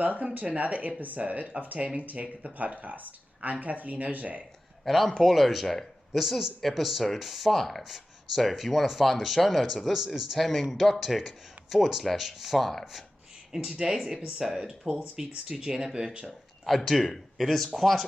Welcome to another episode of Taming Tech, the podcast. I'm Kathleen Auger. And I'm Paul Auger. This is episode 5. So if you want to find the show notes of this, is taming.tech/5. In today's episode, Paul speaks to Jenna Burchell. I do. It is quite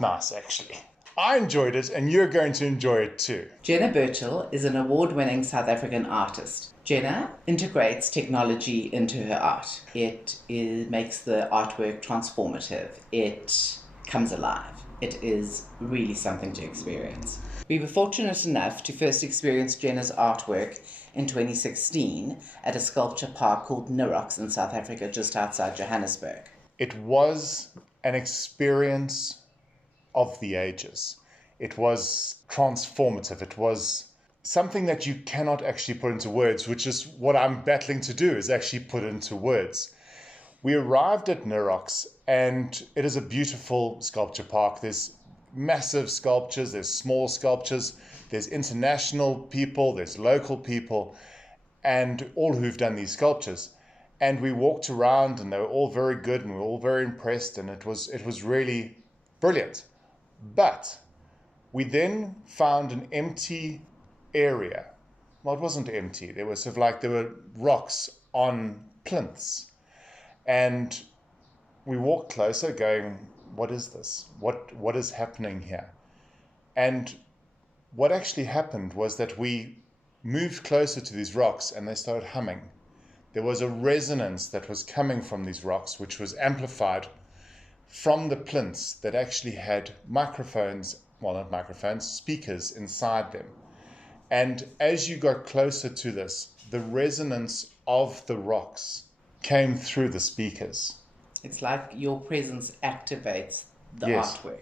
nice, actually. I enjoyed it, and you're going to enjoy it too. Jenna Burchell is an award-winning South African artist. Jenna integrates technology into her art. It makes the artwork transformative. It comes alive. It is really something to experience. We were fortunate enough to first experience Jenna's artwork in 2016 at a sculpture park called Nirox in South Africa, just outside Johannesburg. It was an experience of the ages. It was transformative. It was something that you cannot actually put into words, which is what I'm battling to do, is actually put into words. We arrived at Nirox, and it is a beautiful sculpture park. There's massive sculptures, there's small sculptures, there's international people, there's local people, and all who've done these sculptures. And we walked around, and they were all very good, and we were all very impressed, and it was really brilliant. But we then found an empty area. Well, it wasn't empty. There were rocks on plinths. And we walked closer going, what is this? What is happening here? And what actually happened was that we moved closer to these rocks and they started humming. There was a resonance that was coming from these rocks, which was amplified from the plinths that actually had speakers inside them. And as you got closer to this, the resonance of the rocks came through the speakers. It's like your presence activates the Yes. artwork.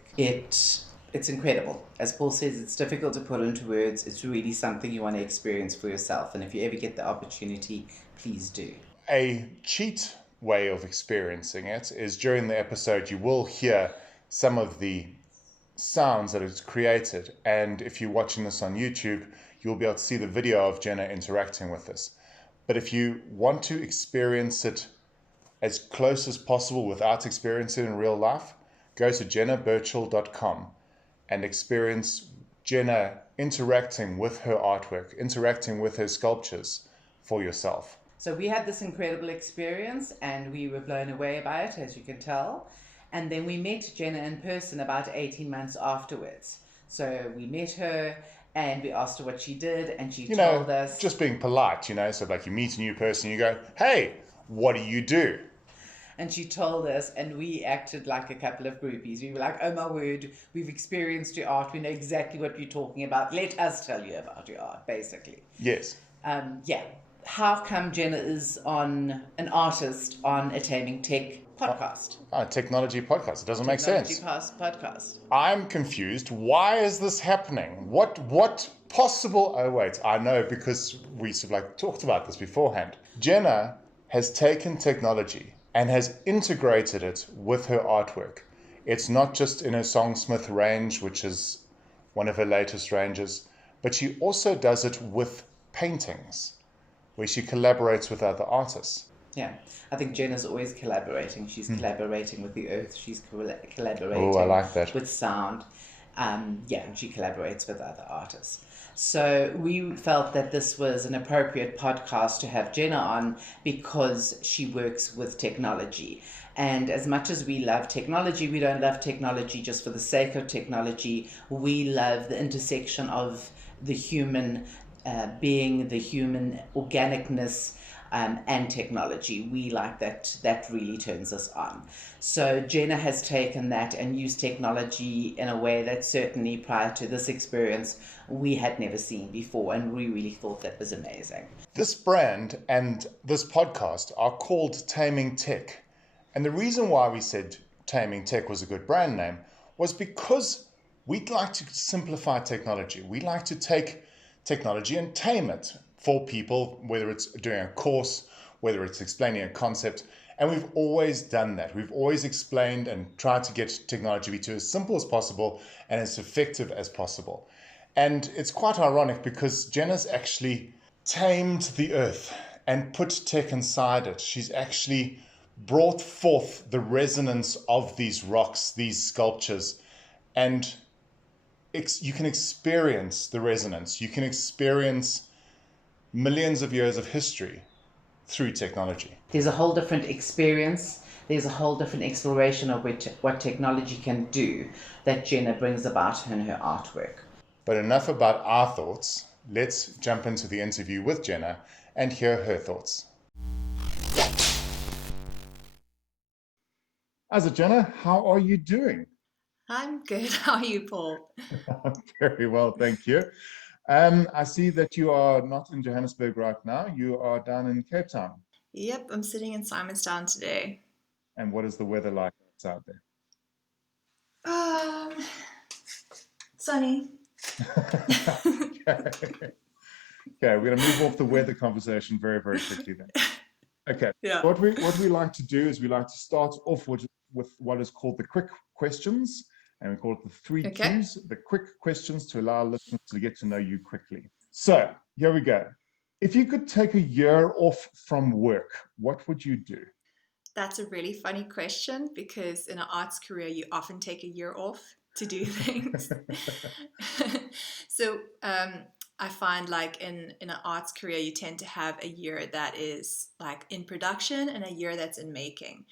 It's incredible. As Paul says, it's difficult to put into words. It's really something you want to experience for yourself. And if you ever get the opportunity, please do. A cheat way of experiencing it is during the episode you will hear some of the sounds that it's created, and if you're watching this on YouTube, you'll be able to see the video of Jenna interacting with this. But if you want to experience it as close as possible without experiencing it in real life, go to jennaburchell.com and experience Jenna interacting with her artwork, interacting with her sculptures for yourself. So we had this incredible experience and we were blown away by it, as you can tell. And then we met Jenna in person about 18 months afterwards. So we met her and we asked her what she did, and she told us... Just being polite, so like you meet a new person, you go, hey, what do you do? And she told us, and we acted like a couple of groupies. We were like, oh my word, we've experienced your art. We know exactly what you're talking about. Let us tell you about your art, basically. Yes. How come Jenna is an artist on a Taming Tech podcast? A technology podcast. It doesn't make sense. Podcast. I'm confused. Why is this happening? What possible... Oh, wait. I know, because we talked about this beforehand. Jenna has taken technology and has integrated it with her artwork. It's not just in her Songsmith range, which is one of her latest ranges, but she also does it with paintings, where she collaborates with other artists. Yeah, I think Jenna's always collaborating. She's collaborating with the earth. She's collaborating I like that. with sound. And she collaborates with other artists. So we felt that this was an appropriate podcast to have Jenna on because she works with technology. And as much as we love technology, we don't love technology just for the sake of technology. We love the intersection of the human being, the human organicness, and technology. We like that. That really turns us on. So Jenna has taken that and used technology in a way that certainly prior to this experience we had never seen before, and we really thought that was amazing. This brand and this podcast are called Taming Tech. And the reason why we said Taming Tech was a good brand name was because we'd like to simplify technology. We like to take technology and tame it for people, whether it's doing a course, whether it's explaining a concept. And we've always done that. We've always explained and tried to get technology to as simple as possible and as effective as possible. And it's quite ironic because Jenna's actually tamed the earth and put tech inside it. She's actually brought forth the resonance of these rocks, these sculptures, and you can experience the resonance. You can experience millions of years of history through technology. There's a whole different experience. There's a whole different exploration of what technology can do that Jenna brings about in her artwork. But enough about our thoughts. Let's jump into the interview with Jenna and hear her thoughts. As a Jenna, how are you doing? I'm good. How are you, Paul? Very well, thank you. I see that you are not in Johannesburg right now. You are down in Cape Town. Yep, I'm sitting in Simonstown today. And what is the weather like outside there? Sunny. Okay, we're going to move off the weather conversation very, very quickly then. Okay, Yeah. what we like to do is we like to start off with what is called the quick questions, and we call it the three Qs, the quick questions to allow listeners to get to know you quickly. So here we go. If you could take a year off from work, what would you do? That's a really funny question because in an arts career, you often take a year off to do things. So I find like in an arts career, you tend to have a year that is like in production and a year that's in making.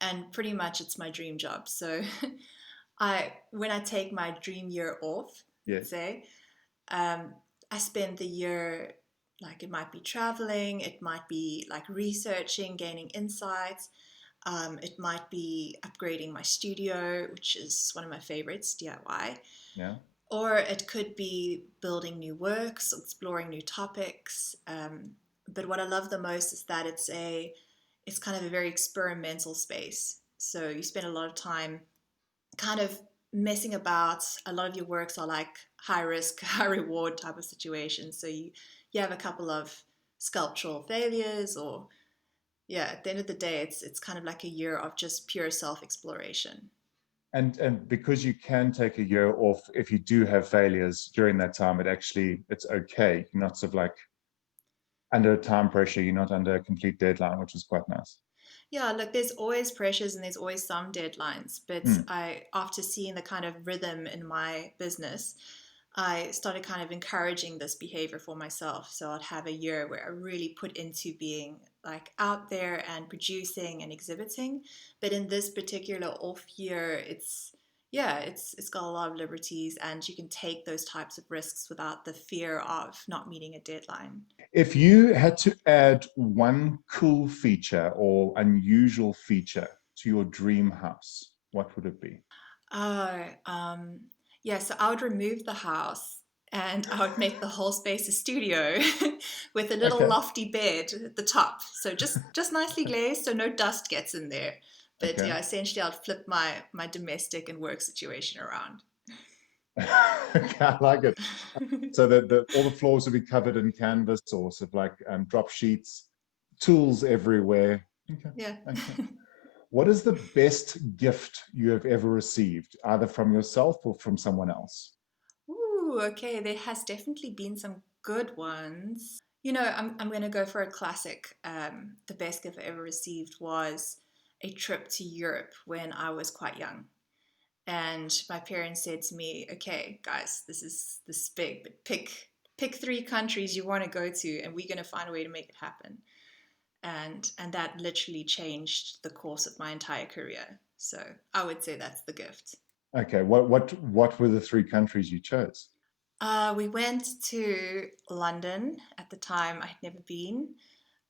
And pretty much it's my dream job. So when I take my dream year off, say, I spend the year, like it might be traveling, it might be like researching, gaining insights. It might be upgrading my studio, which is one of my favorites, DIY. Yeah. Or it could be building new works, exploring new topics. But what I love the most is that it's kind of a very experimental space. So you spend a lot of time kind of messing about. A lot of your works are like high risk, high reward type of situations. So you have a couple of sculptural failures, or at the end of the day, it's kind of like a year of just pure self-exploration. And because you can take a year off, if you do have failures during that time, it's okay. You're not sort of like under time pressure. You're not under a complete deadline, which is quite nice. Yeah, look, there's always pressures and there's always some deadlines, but after seeing the kind of rhythm in my business, I started kind of encouraging this behavior for myself. So I'd have a year where I really put into being like out there and producing and exhibiting. But in this particular off year, it's got a lot of liberties and you can take those types of risks without the fear of not meeting a deadline. If you had to add one cool feature or unusual feature to your dream house, what would it be? So I would remove the house and I would make the whole space a studio with a little lofty bed at the top. So just nicely glazed so no dust gets in there. But essentially I'd flip my domestic and work situation around. I like it. So that all the floors would be covered in canvas or sort of like drop sheets, tools everywhere. Okay. Yeah. Okay. What is the best gift you have ever received, either from yourself or from someone else? Ooh, okay. There has definitely been some good ones. You know, I'm going to go for a classic. The best gift I ever received was a trip to Europe when I was quite young. And my parents said to me, okay, guys, this is big, but pick 3 countries you want to go to and we're going to find a way to make it happen. And that literally changed the course of my entire career. So I would say that's the gift. Okay, what were the 3 countries you chose? We went to London. At the time, I had never been.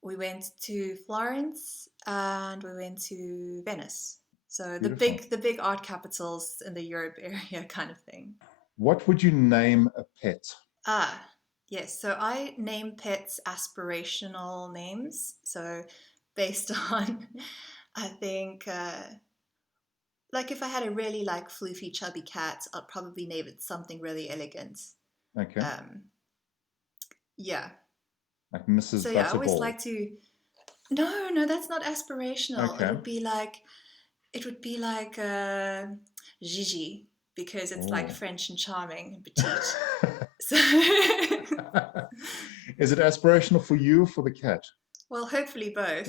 We went to Florence and we went to Venice. So Beautiful. the big art capitals in the Europe area kind of thing. What would you name a pet? Yes. So I name pets aspirational names. So based on, I think, like if I had a really like floofy, chubby cat, I'd probably name it something really elegant. Okay. Yeah. Like Mrs. So Butterball. yeah, I always like to. No, that's not aspirational. Okay. It would be like Gigi because it's like French and charming and petite. So Is it aspirational for you or for the cat? well, hopefully both.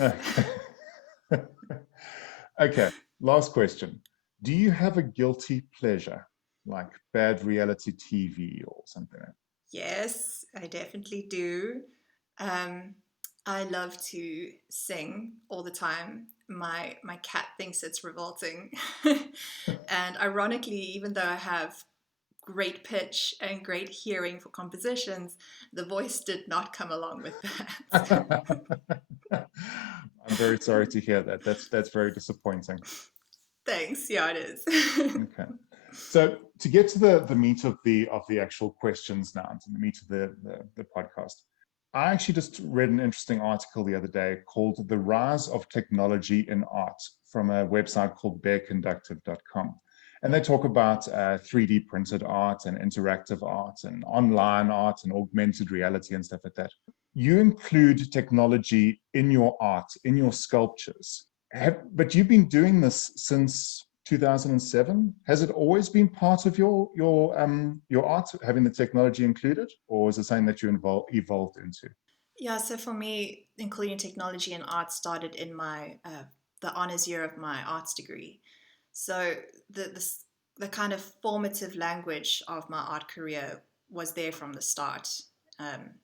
Okay, last question. Do you have a guilty pleasure, like bad reality TV or something like Yes, I definitely do. Um, I love to sing all the time. My cat thinks it's revolting. And ironically, even though I have great pitch and great hearing for compositions, the voice did not come along with that. that? I'm very sorry to hear that. That's very disappointing. Thanks. Yeah, it is. Okay. So to get to the meat of the actual questions now, to the meat of the podcast, I actually just read an interesting article the other day called "The Rise of Technology in Art" from a website called bearconductive.com. And they talk about 3D printed art and interactive art and online art and augmented reality and stuff like that. You include technology in your art, in your sculptures. But you've been doing this since 2007. Has it always been part of your art, having the technology included, or is it something that you evolved into? Yeah, so for me, including technology and art started in my the honors year of my arts degree. So the kind of formative language of my art career was there from the start. Um,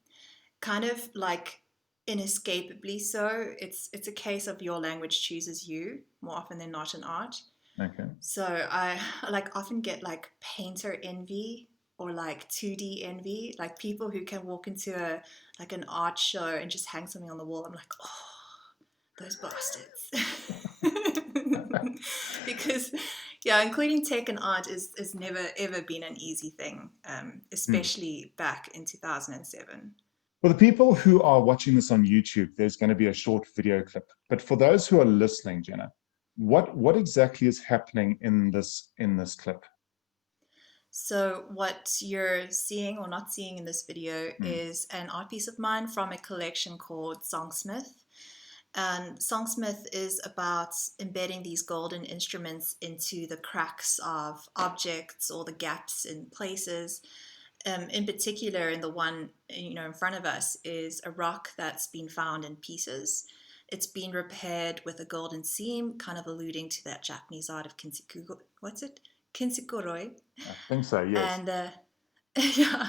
Kind of like inescapably so. It's a case of your language chooses you more often than not in art. Okay. So I like often get like painter envy or like 2D envy, like people who can walk into a like an art show and just hang something on the wall. I'm like, oh, those bastards. Because yeah, including tech and art is never ever been an easy thing, Hmm. especially back in 2007. For the people who are watching this on YouTube, there's going to be a short video clip. But for those who are listening, Jenna, what exactly is happening in this clip? So, what you're seeing or not seeing in this video Hmm. is an art piece of mine from a collection called Songsmith. And Songsmith is about embedding these golden instruments into the cracks of objects or the gaps in places. In particular, in the one in front of us is a rock that's been found in pieces. It's been repaired with a golden seam, kind of alluding to that Japanese art of kintsukuroi. What's it? Kintsukuroi. I think so, yes. And yeah,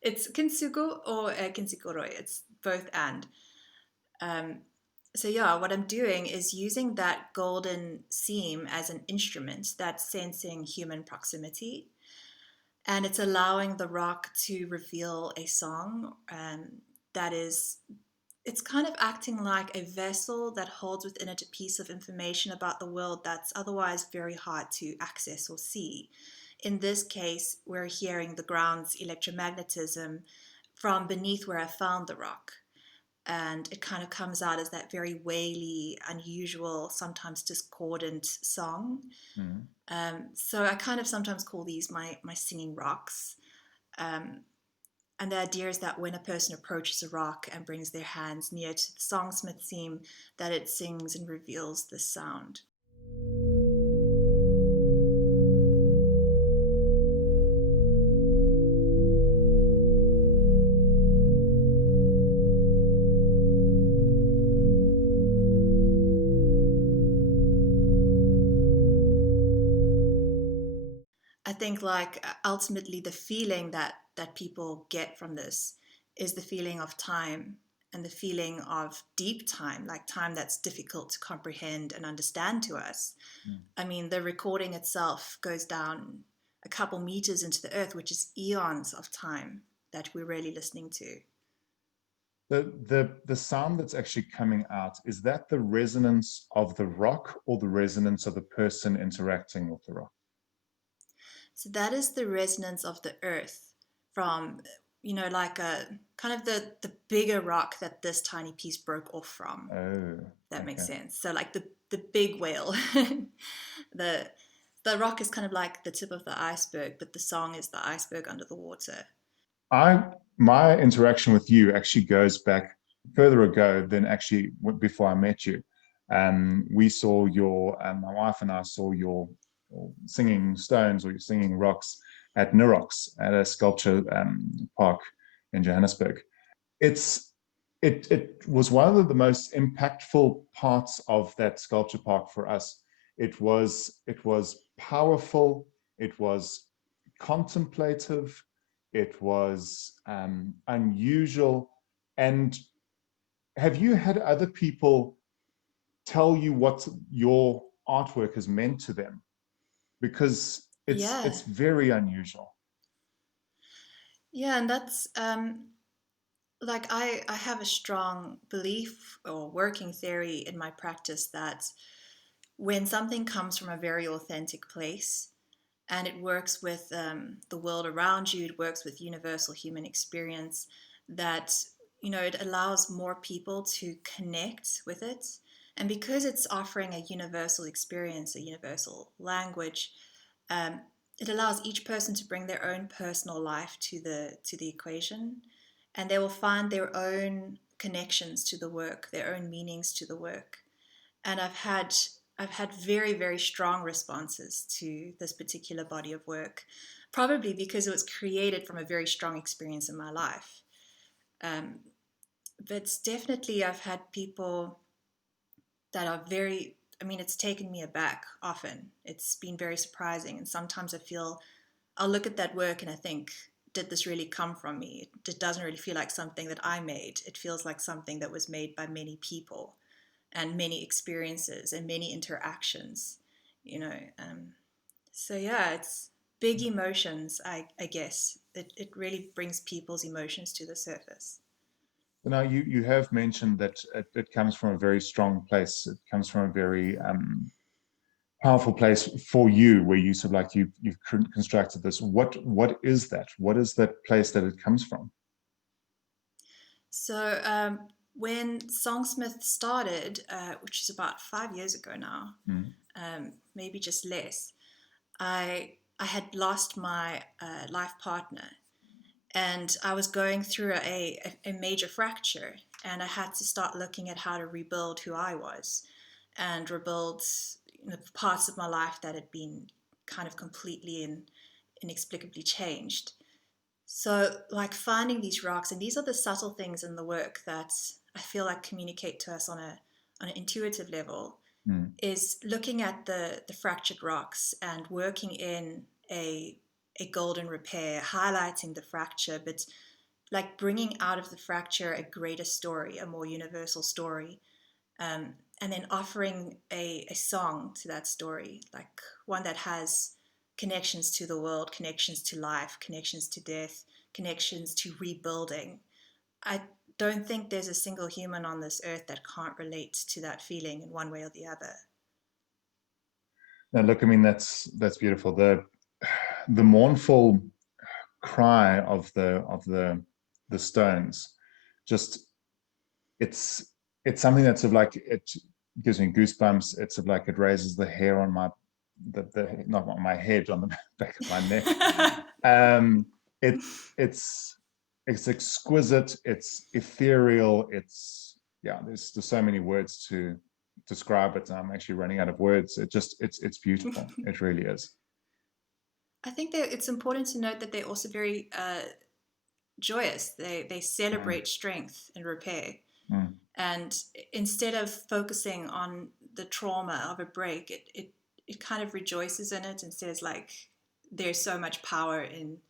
it's kintsugo or kintsukuroi. It's both and. Um, so yeah, what I'm doing is using that golden seam as an instrument that's sensing human proximity, and it's allowing the rock to reveal a song that is. It's kind of acting like a vessel that holds within it a piece of information about the world that's otherwise very hard to access or see. In this case, we're hearing the ground's electromagnetism from beneath where I found the rock. And it kind of comes out as that very waily, unusual, sometimes discordant song. Hmm. So I kind of sometimes call these my singing rocks. Um, and the idea is that when a person approaches a rock and brings their hands near to the songsmith theme, that it sings and reveals this sound. I think like ultimately the feeling that people get from this is the feeling of time and the feeling of deep time, like time that's difficult to comprehend and understand to us. Hmm. I mean, the recording itself goes down a couple meters into the earth, which is eons of time that we're really listening to. The sound that's actually coming out, is that the resonance of the rock or the resonance of the person interacting with the rock? So that is the resonance of the earth from, like a kind of the bigger rock that this tiny piece broke off from. Oh, That makes okay. sense. So like the big whale, the the rock is kind of like the tip of the iceberg, but the song is the iceberg under the water. My interaction with you actually goes back further ago than actually before I met you. We saw my wife and I saw your singing stones or your singing rocks at Nirox at a sculpture park in Johannesburg. It was one of the most impactful parts of that sculpture park for us It was powerful. It was contemplative. It was unusual. And have you had other people tell you what your artwork has meant to them? Because Yeah. it's very unusual. Yeah, and that's like I have a strong belief or working theory in my practice that when something comes from a very authentic place and it works with the world around you, it works with universal human experience, that it allows more people to connect with it. And because it's offering a universal experience, a universal language, um, it allows each person to bring their own personal life to the equation, and they will find their own connections to the work, their own meanings to the work. And I've had very, very strong responses to this particular body of work, probably because it was created from a very strong experience in my life. Um, but definitely, I've had people that are very, I mean, it's taken me aback often. It's been very surprising. And sometimes I'll look at that work and I think, did this really come from me? It doesn't really feel like something that I made. It feels like something that was made by many people and many experiences and many interactions, you know. So yeah, it's big emotions, I guess. It really brings people's emotions to the surface. Now, you have mentioned that it comes from a very strong place. It comes from a very powerful place for you, where you sort of like you've constructed this. What is that? What is that place that it comes from? So when Songsmith started, which is about 5 years ago now, Mm. maybe just less, I had lost my life partner, and I was going through a major fracture, and I had to start looking at how to rebuild who I was and rebuild parts of my life that had been kind of completely and inexplicably changed. So, like finding these rocks, and these are the subtle things in the work that I feel like communicate to us on an intuitive level, Mm. is looking at the fractured rocks and working in a golden repair, highlighting the fracture, but like bringing out of the fracture a greater story, a more universal story, and then offering a song to that story, like one that has connections to the world, connections to life, connections to death, connections to rebuilding. I don't think there's a single human on this earth that can't relate to that feeling in one way or the other. Now, look, I mean, that's beautiful. The mournful cry of the Stones, just it's something that's sort of like it gives me goosebumps. It's sort of like it raises the hair on my the not on my head, on the back of my neck. Um, it's it's exquisite. It's ethereal. It's yeah. There's so many words to describe it. I'm actually running out of words. It's beautiful. It really is. I think that it's important to note that they're also very joyous. They Mm, celebrate strength and repair. mm. And instead of focusing on the trauma of a break, it kind of rejoices in it and says like there's so much power in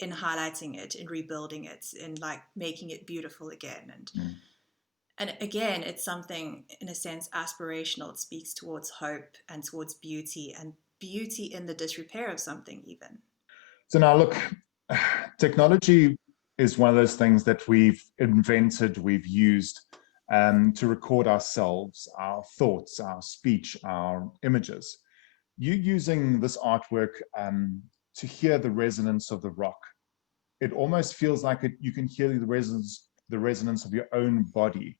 highlighting it, in rebuilding it, in like making it beautiful again. Mm. And again, it's something in a sense aspirational. It speaks towards hope and towards beauty, and beauty in the disrepair of something even. So now look, technology is one of those things that we've invented, we've used to record ourselves, our thoughts, our speech, our images. You using this artwork to hear the resonance of the rock. It almost feels like you can hear the resonance of your own body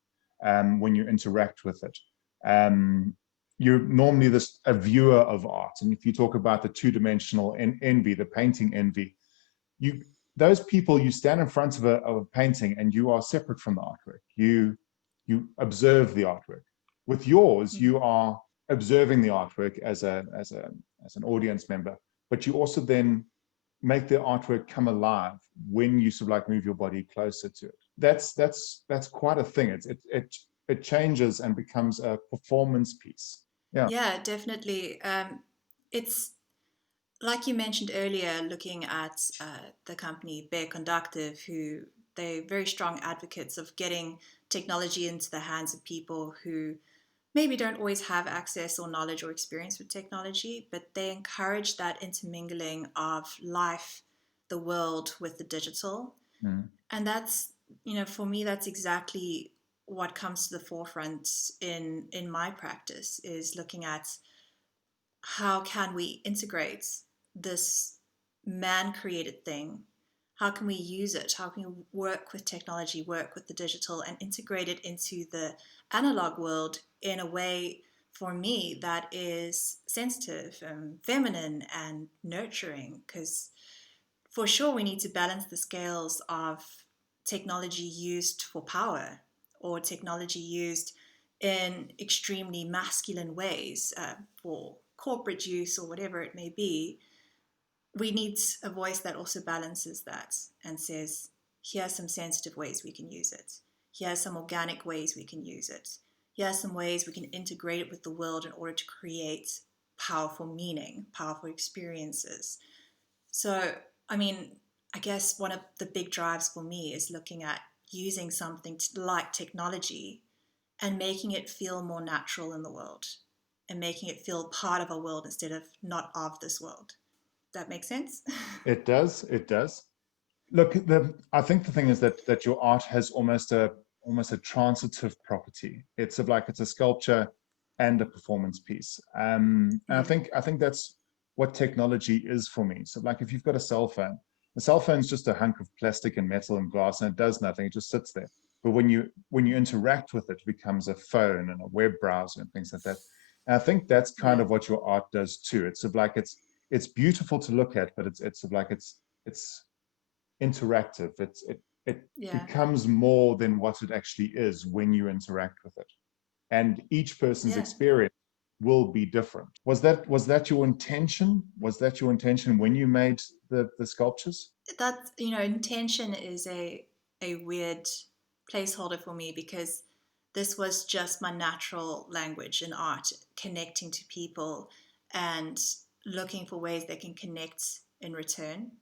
when you interact with it. Um, you're normally a viewer of art, and if you talk about the two-dimensional envy, the painting envy, you those people, you stand in front of a painting and you are separate from the artwork. You observe the artwork. With yours, Mm. you are observing the artwork as an audience member, but you also then make the artwork come alive when you sort of like move your body closer to it. That's quite a thing. It changes and becomes a performance piece. Yeah. Yeah, definitely. It's like you mentioned earlier, looking at the company Bear Conductive, who they're very strong advocates of getting technology into the hands of people who maybe don't always have access or knowledge or experience with technology, but they encourage that intermingling of life, the world with the digital. Mm. And that's, for me, that's exactly what comes to the forefront in my practice, is looking at how can we integrate this man created thing? How can we use it? How can we work with technology, work with the digital, and integrate it into the analog world in a way, for me, that is sensitive and feminine and nurturing? Because for sure, we need to balance the scales of technology used for power or technology used in extremely masculine ways for corporate use or whatever it may be. We need a voice that also balances that and says, here are some sensitive ways we can use it. Here are some organic ways we can use it. Here are some ways we can integrate it with the world in order to create powerful meaning, powerful experiences. So, I mean, I guess one of the big drives for me is looking at using something like technology and making it feel more natural in the world and making it feel part of a world instead of not of this world. That makes sense? It does. It does. Look, I think the thing is that your art has almost a transitive property. It's a sculpture and a performance piece. And Mm. I think that's what technology is for me. So like if you've got a cell phone's just a hunk of plastic and metal and glass, and it does nothing. It just sits there. But when you interact with it, it becomes a phone and a web browser and things like that. And I think that's kind Yeah. of what your art does too. It's sort of like it's beautiful to look at, but it's sort of like it's interactive. It Yeah. becomes more than what it actually is when you interact with it, and each person's Yeah. experience will be different. Was that your intention? Was that your intention when you made the sculptures? That, intention is a weird placeholder for me because this was just my natural language in art, connecting to people and looking for ways they can connect in return.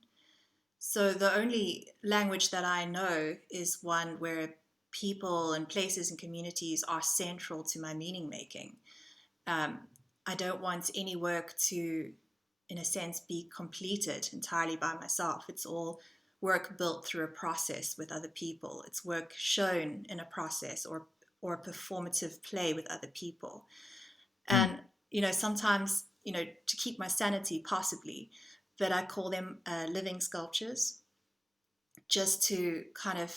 So the only language that I know is one where people and places and communities are central to my meaning making. Um, I don't want any work to, in a sense, be completed entirely by myself. It's all work built through a process with other people. It's work shown in a process or a performative play with other people. Hmm. And sometimes, to keep my sanity, possibly, that I call them living sculptures, just to kind of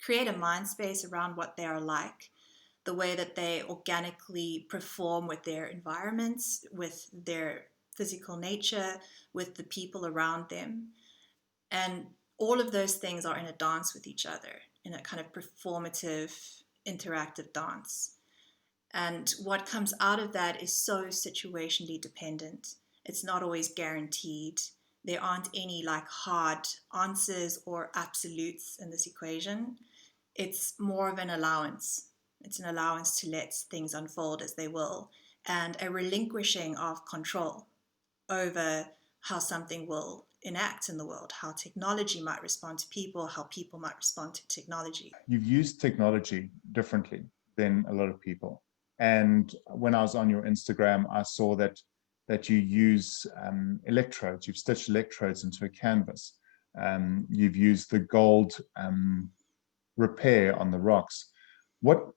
create a mind space around what they are like, the way that they organically perform with their environments, with their physical nature, with the people around them. And all of those things are in a dance with each other, in a kind of performative, interactive dance. And what comes out of that is so situationally dependent. It's not always guaranteed. There aren't any like hard answers or absolutes in this equation. It's more of an allowance. It's an allowance to let things unfold as they will, and a relinquishing of control over how something will enact in the world, how technology might respond to people, how people might respond to technology. You've used technology differently than a lot of people. And when I was on your Instagram, I saw that you use electrodes. You've stitched electrodes into a canvas. You've used the gold repair on the rocks. What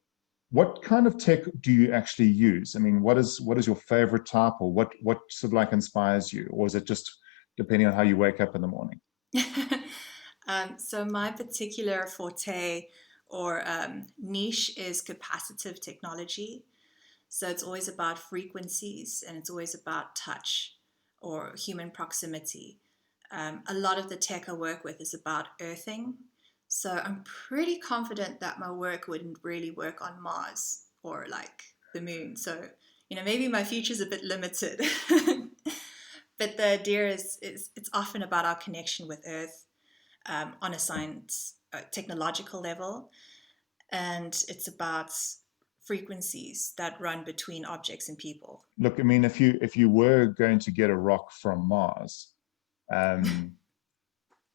what kind of tech do you actually use? I mean, what is your favorite type, or what sort of like inspires you, or is it just depending on how you wake up in the morning? So my particular forte or niche is capacitive technology. So it's always about frequencies and it's always about touch or human proximity. A lot of the tech I work with is about earthing. So I'm pretty confident that my work wouldn't really work on Mars or like the moon. So, maybe my future's a bit limited. But the idea is it's often about our connection with Earth on a science, technological level. And it's about frequencies that run between objects and people. Look, I mean, if you were going to get a rock from Mars, um,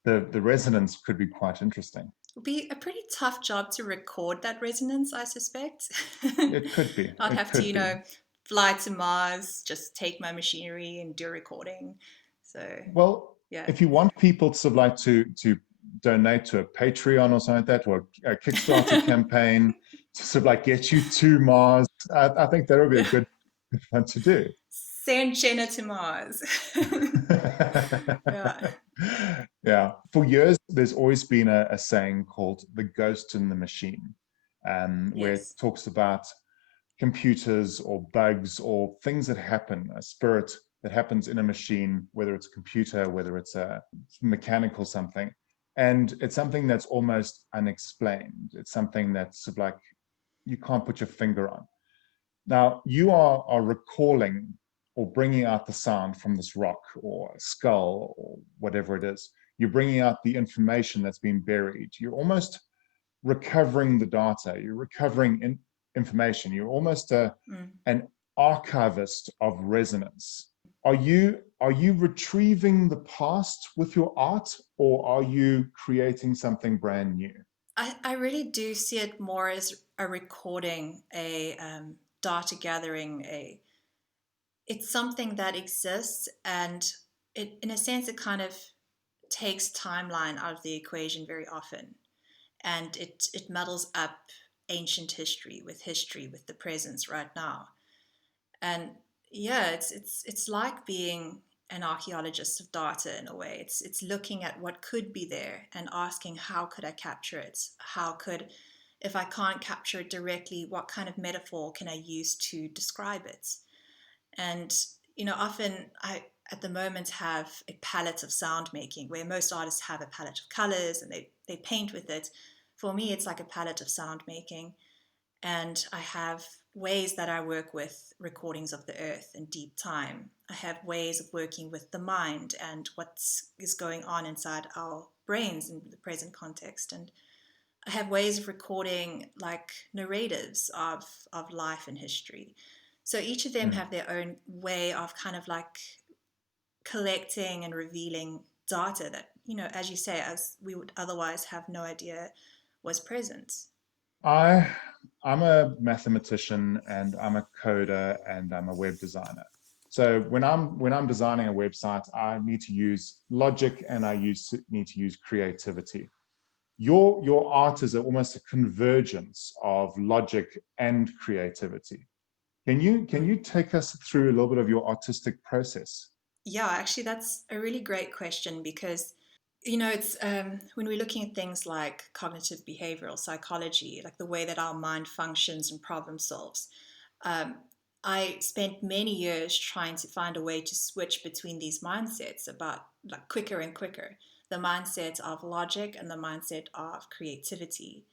the resonance could be quite interesting. It would be a pretty tough job to record that resonance, I suspect. It could be. I'd It have to, could be. fly to Mars, just take my machinery and do a recording. So, Well, yeah. if you want people to like to donate to a Patreon or something like that, or a Kickstarter campaign to sort of like get you to Mars, I think that would be a good one to do. Send Jenna to Mars. Yeah. Yeah. For years, there's always been a saying called the ghost in the machine, where it Yes. talks about computers or bugs or things that happen, a spirit that happens in a machine, whether it's a computer, whether it's a mechanical something. And it's something that's almost unexplained. It's something that's sort of like you can't put your finger on. Now, you are recalling or bringing out the sound from this rock or skull or whatever it is. You're bringing out the information that's been buried. You're almost recovering the data. You're recovering information. You're almost an archivist of resonance. Are you retrieving the past with your art, or are you creating something brand new? I really do see it more as a recording, a data gathering, it's something that exists, and it, in a sense, it kind of takes timeline out of the equation very often, and it muddles up ancient history with the presence right now. And yeah, it's like being an archaeologist of data in a way. It's looking at what could be there and asking, how could I capture it? How could, if I can't capture it directly, what kind of metaphor can I use to describe it? And often I at the moment have a palette of sound making, where most artists have a palette of colors and they paint with it. For me, it's like a palette of sound making, and I have ways that I work with recordings of the earth and deep time. I have ways of working with the mind and what is going on inside our brains in the present context. And I have ways of recording like narratives of life and history. So each of them Mm. have their own way of kind of like collecting and revealing data that, as you say, as we would otherwise have no idea was present. I I'm a mathematician and I'm a coder and I'm a web designer. So when I'm designing a website, I need to use logic and need to use creativity. Your art is almost a convergence of logic and creativity. Can you take us through a little bit of your artistic process? Yeah, actually, that's a really great question because, it's when we're looking at things like cognitive behavioral psychology, like the way that our mind functions and problem solves. Um, I spent many years trying to find a way to switch between these mindsets about like quicker and quicker, the mindset of logic and the mindset of creativity.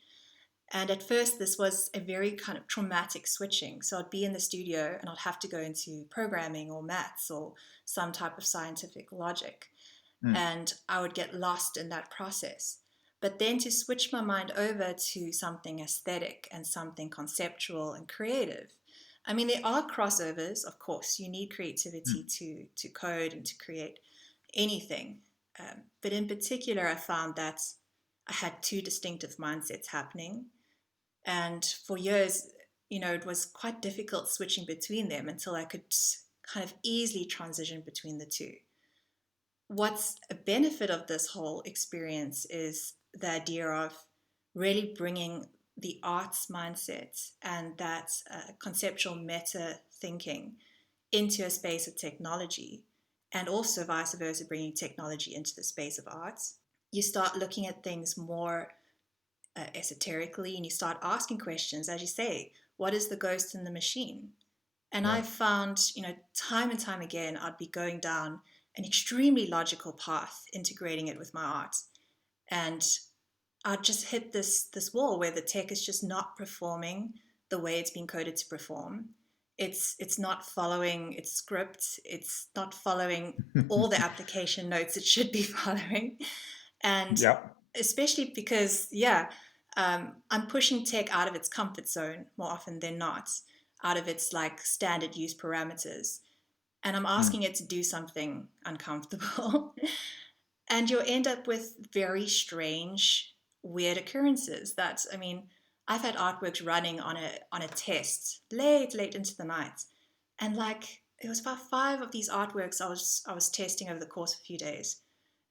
And at first, this was a very kind of traumatic switching. So I'd be in the studio and I'd have to go into programming or maths or some type of scientific logic. Mm. And I would get lost in that process. But then to switch my mind over to something aesthetic and something conceptual and creative. I mean, there are crossovers, of course. You need creativity Mm. to code and to create anything. But in particular, I found that I had two distinctive mindsets happening. And for years, it was quite difficult switching between them until I could kind of easily transition between the two. What's a benefit of this whole experience is the idea of really bringing the arts mindset and that conceptual meta thinking into a space of technology, and also vice versa, bringing technology into the space of arts. You start looking at things more esoterically, and you start asking questions, as you say, what is the ghost in the machine? And Yeah. I've found, time and time again, I'd be going down an extremely logical path, integrating it with my art. And I'd just hit this wall where the tech is just not performing the way it's been coded to perform. It's not following its script. It's not following all the application notes it should be following. And Yeah. especially because, yeah, I'm pushing tech out of its comfort zone more often than not, out of its like standard use parameters. And I'm Mm. asking it to do something uncomfortable. And you'll end up with very strange, weird occurrences. I mean, I've had artworks running on a test late into the night. And like it was about 5 of these artworks I was testing over the course of a few days.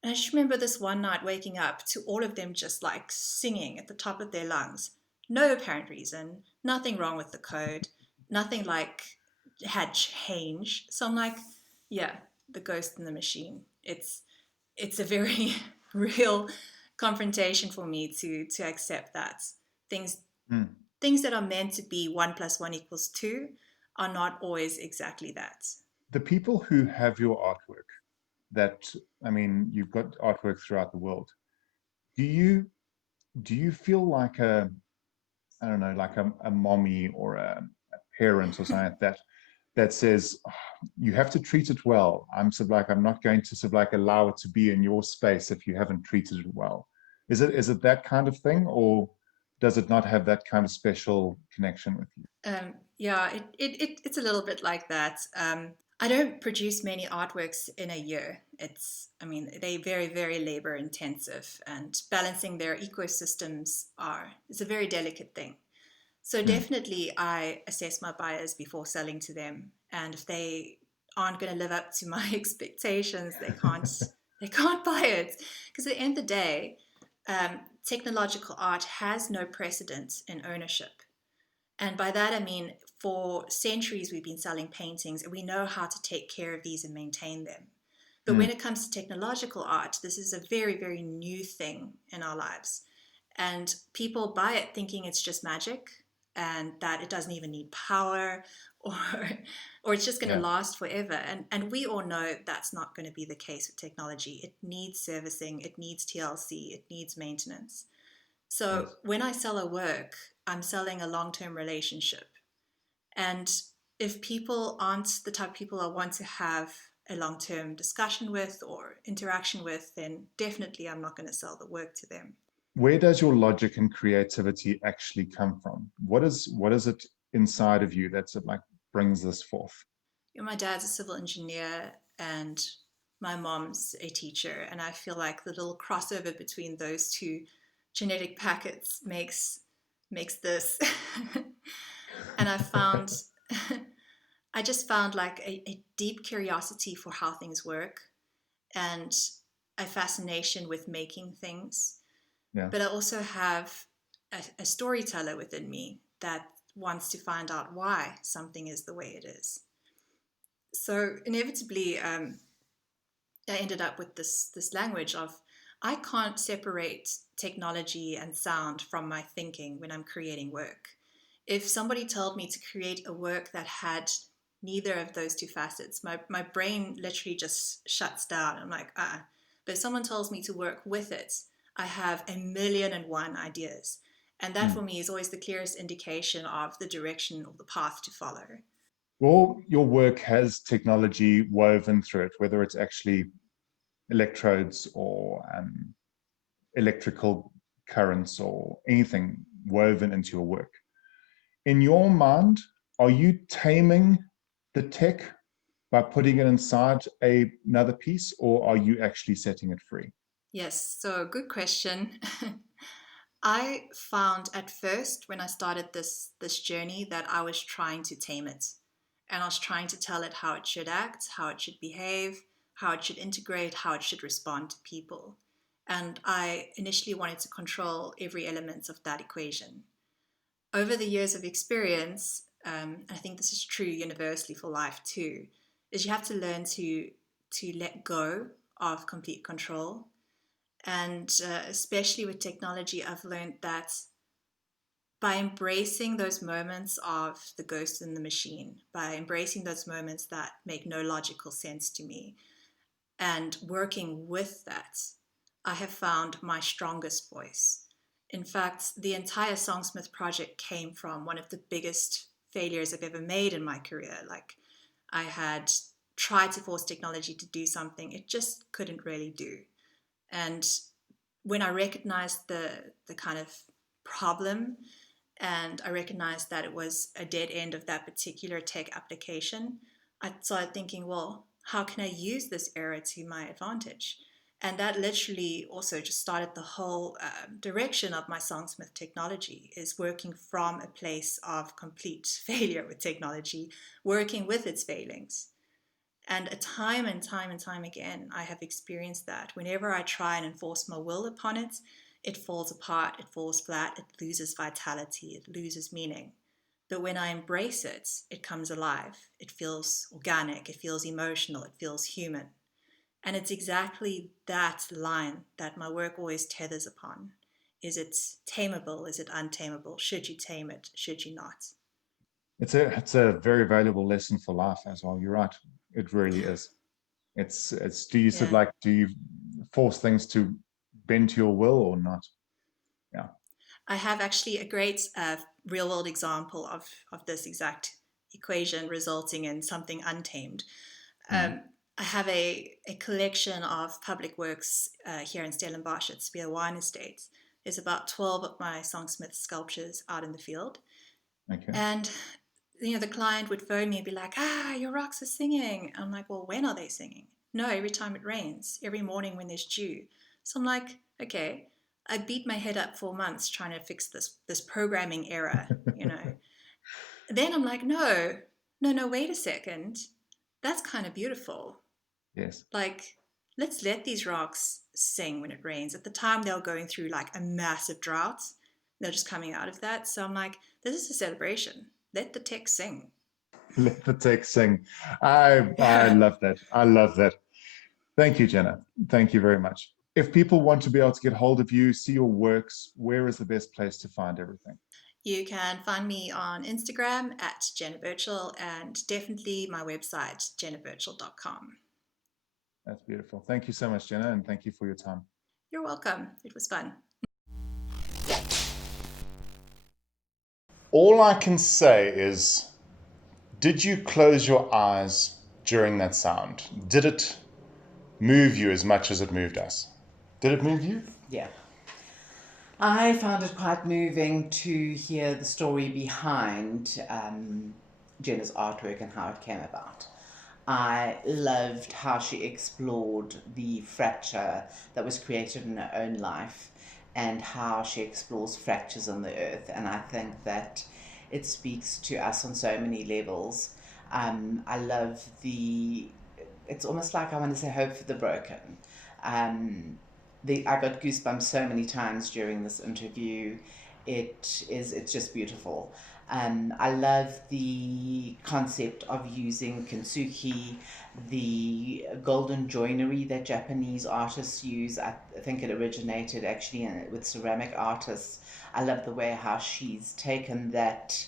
And I just remember this one night waking up to all of them just like singing at the top of their lungs. No apparent reason, nothing wrong with the code, nothing like had changed. So I'm like, yeah, the ghost in the machine. It's a very real confrontation for me to accept that things Mm. things that are meant to be 1 + 1 = 2 are not always exactly that. The people who have your artwork, that, I mean, you've got artwork throughout the world. Do you feel like I don't know, like a mommy or a parent or something like that, that says, "Oh, you have to treat it well. I'm not going to sort of like allow it to be in your space if you haven't treated it well." Is it that kind of thing, or does it not have that kind of special connection with you? Yeah, it's a little bit like that. I don't produce many artworks in a year. I mean, they very, very labor intensive, and balancing their ecosystems is a very delicate thing. So Mm. definitely, I assess my buyers before selling to them, and if they aren't going to live up to my expectations, they can't buy it. Because at the end of the day, technological art has no precedent in ownership. And by that, I mean, for centuries, we've been selling paintings and we know how to take care of these and maintain them. But when Mm. it comes to technological art, this is a very, very new thing in our lives. And people buy it thinking it's just magic and that it doesn't even need power or, or it's just going to Yeah. last forever. And we all know that's not going to be the case with technology. It needs servicing, it needs TLC, it needs maintenance. So Yes. when I sell a work, I'm selling a long term relationship. And if people aren't the type of people I want to have a long term discussion with or interaction with, then definitely I'm not going to sell the work to them. Where does your logic and creativity actually come from? What is it inside of you that's it like brings this forth? You know, my dad's a civil engineer and my mom's a teacher. And I feel like the little crossover between those two genetic packets makes this. And I just found like a deep curiosity for how things work and a fascination with making things. Yeah. But I also have a storyteller within me that wants to find out why something is the way it is. So inevitably, I ended up with this language of I can't separate technology and sound from my thinking when I'm creating work. If somebody told me to create a work that had neither of those two facets, my brain literally just shuts down. I'm like, But if someone tells me to work with it, I have 1,000,001 ideas. And that for Mm. me is always the clearest indication of the direction or the path to follow. Well, your work has technology woven through it, whether it's actually electrodes or electrical currents or anything woven into your work. In your mind, are you taming the tech by putting it inside another piece, or are you actually setting it free? Yes, so good question. I found at first when I started this journey that I was trying to tame it. And I was trying to tell it how it should act, how it should behave, how it should integrate, how it should respond to people. And I initially wanted to control every element of that equation. Over the years of experience, I think this is true universally for life too, is you have to learn to let go of complete control. And especially with technology, I've learned that by embracing those moments of the ghost in the machine, by embracing those moments that make no logical sense to me, and working with that, I have found my strongest voice. In fact, the entire Songsmith project came from one of the biggest failures I've ever made in my career. Like, I had tried to force technology to do something it just couldn't really do. And when I recognized the kind of problem, and I recognized that it was a dead end of that particular tech application, I started thinking, well, how can I use this error to my advantage? And that literally also just started the whole direction of my songsmith technology, is working from a place of complete failure with technology, working with its failings. And time and time and time again, I have experienced that. Whenever I try and enforce my will upon it, it falls apart, it falls flat, it loses vitality, it loses meaning. But when I embrace it, it comes alive. It feels organic, it feels emotional, it feels human. And it's exactly that line that my work always tethers upon. Is it tameable? Is it untamable? Should you tame it? Should you not? It's a very valuable lesson for life as well. You're right. It really is. It's do you sort of Yeah. like, do you force things to bend to your will or not? Yeah. I have actually a great real world example of this exact equation resulting in something untamed. Mm. I have a collection of public works here in Stellenbosch at Spear Wine Estates. There's about 12 of my songsmith sculptures out in the field. Okay. And the client would phone me and be like, your rocks are singing. I'm like, well, when are they singing? No, every time it rains, every morning when there's dew. So I'm like, okay, I beat my head up for months trying to fix this programming error. Then I'm like, no, wait a second. That's kind of beautiful. Yes. Like, let's let these rocks sing when it rains. At the time, they were going through like a massive drought. They're just coming out of that. So I'm like, this is a celebration. Let the text sing. Let the text sing. I love that. I love that. Thank you, Jenna. Thank you very much. If people want to be able to get hold of you, see your works, where is the best place to find everything? You can find me on Instagram at Jenna Burchell, and definitely my website, jennaburchell.com. That's beautiful. Thank you so much, Jenna, and thank you for your time. You're welcome. It was fun. All I can say is, did you close your eyes during that sound? Did it move you as much as it moved us? Did it move you? Yeah. I found it quite moving to hear the story behind Jenna's artwork and how it came about. I loved how she explored the fracture that was created in her own life and how she explores fractures on the earth. And I think that it speaks to us on so many levels. I love it's almost like I want to say hope for the broken. I got goosebumps so many times during this interview. It's just beautiful. I love the concept of using kintsugi, the golden joinery that Japanese artists use. I think it originated actually with ceramic artists. I love the way how she's taken that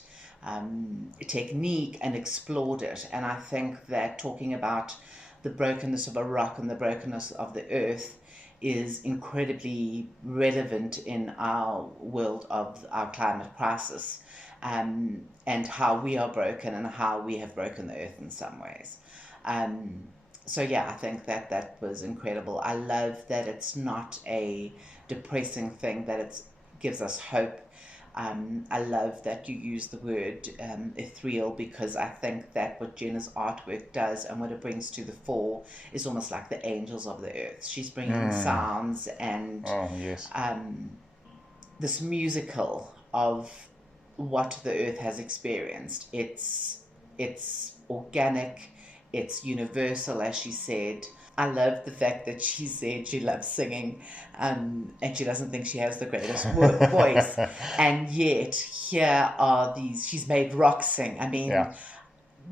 technique and explored it. And I think that talking about the brokenness of a rock and the brokenness of the earth is incredibly relevant in our world of our climate crisis, and how we are broken and how we have broken the earth in some ways. So yeah, I think that was incredible. I love that it's not a depressing thing, that it gives us hope. I love that you use the word ethereal, because I think that what Jenna's artwork does and what it brings to the fore is almost like the angels of the earth. She's bringing sounds and yes. This musical of what the earth has experienced. It's organic, it's universal, as she said. I love the fact that she said she loves singing, and she doesn't think she has the greatest voice, and yet here are these. She's made rock sing. I mean,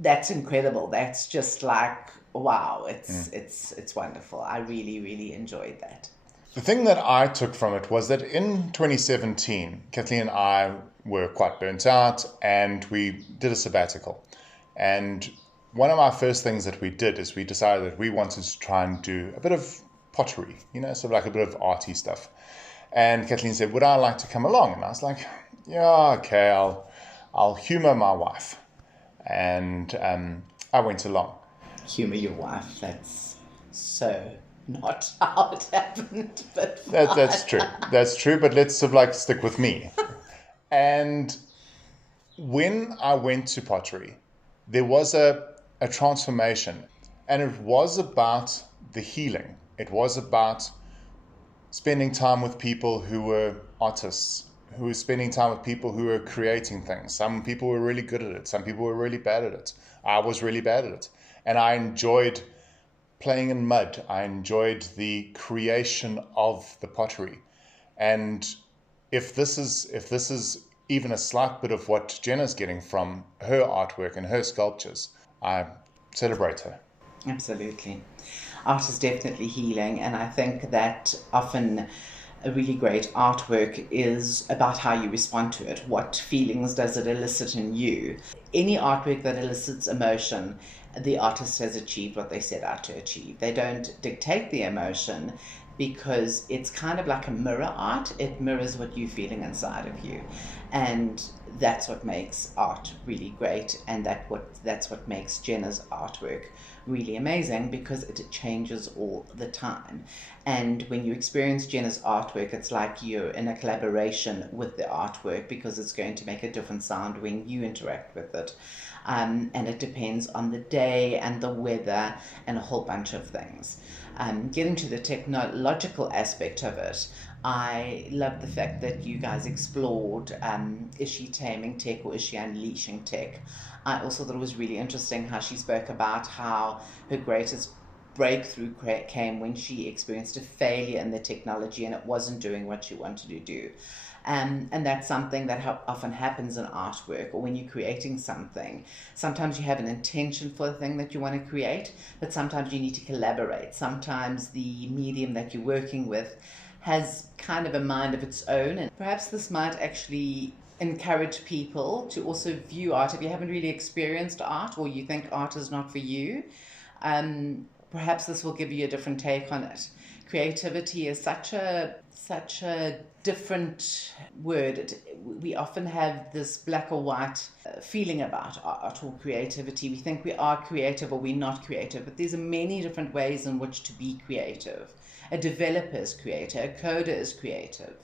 that's incredible. That's just like wow. It's wonderful. I really really enjoyed that. The thing that I took from it was that in 2017, Kathleen and I were quite burnt out, and we did a sabbatical. And one of our first things that we did is we decided that we wanted to try and do a bit of pottery, sort of like a bit of arty stuff. And Kathleen said, would I like to come along? And I was like, yeah, okay, I'll humor my wife. And I went along. Humor your wife, that's so not how it happened, but That's true. That's true, but let's sort of like stick with me. And when I went to pottery, there was a transformation, and it was about the healing. It was about spending time with people who were artists, who were spending time with people who were creating things. Some people were really good at it. Some people were really bad at it. I was really bad at it. And I enjoyed playing in mud. I enjoyed the creation of the pottery. And if this is even a slight bit of what Jenna's getting from her artwork and her sculptures, I celebrate her. Absolutely. Art is definitely healing, and I think that often a really great artwork is about how you respond to it. What feelings does it elicit in you? Any artwork that elicits emotion, the artist has achieved what they set out to achieve. They don't dictate the emotion, because it's kind of like a mirror art. It mirrors what you're feeling inside of you, and that's what makes art really great, and that's what makes Jenna's artwork really amazing, because it changes all the time. And when you experience Jenna's artwork, it's like you're in a collaboration with the artwork, because it's going to make a different sound when you interact with it. And it depends on the day and the weather and a whole bunch of things. Getting to the technological aspect of it, I love the fact that you guys explored, is she taming tech or is she unleashing tech? I also thought it was really interesting how she spoke about how her greatest breakthrough came when she experienced a failure in the technology and it wasn't doing what she wanted to do. And that's something that often happens in artwork, or when you're creating something. Sometimes you have an intention for the thing that you want to create, but sometimes you need to collaborate. Sometimes the medium that you're working with has kind of a mind of its own, and perhaps this might actually encourage people to also view art. If you haven't really experienced art, or you think art is not for you, perhaps this will give you a different take on it. Creativity is such a different word. We often have this black or white feeling about art or creativity. We think we are creative or we're not creative, but there's many different ways in which to be creative. A developer is creative, a coder is creative,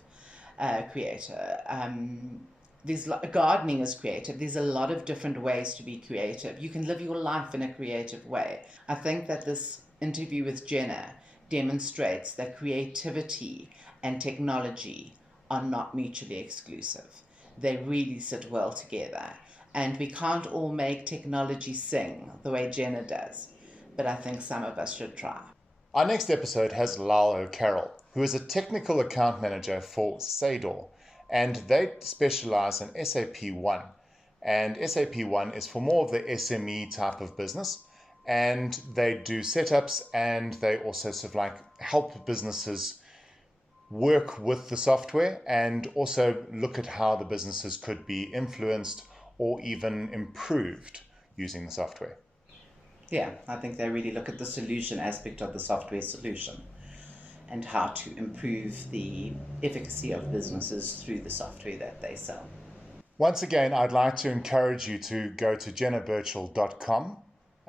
gardening is creative. There's a lot of different ways to be creative. You can live your life in a creative way. I think that this interview with Jenna demonstrates that creativity and technology are not mutually exclusive. They really sit well together. And we can't all make technology sing the way Jenna does, but I think some of us should try. Our next episode has Lyle O'Carroll, who is a technical account manager for Sador, and they specialize in SAP One. And SAP One is for more of the SME type of business, and they do setups, and they also sort of like help businesses work with the software, and also look at how the businesses could be influenced or even improved using the software. Yeah, I think they really look at the solution aspect of the software solution and how to improve the efficacy of businesses through the software that they sell. Once again, I'd like to encourage you to go to jennaburchell.com.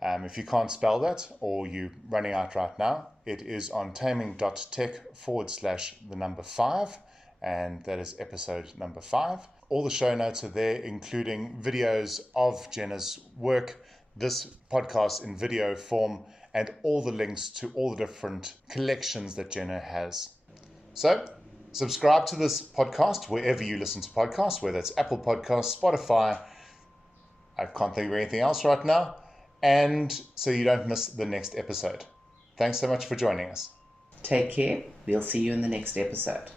If you can't spell that, or you're running out right now, it is on taming.tech/5, and that is episode number 5. All the show notes are there, including videos of Jenna's work, this podcast in video form, and all the links to all the different collections that Jenna has. So, subscribe to this podcast wherever you listen to podcasts, whether it's Apple Podcasts, Spotify, I can't think of anything else right now, and so you don't miss the next episode. Thanks so much for joining us. Take care. We'll see you in the next episode.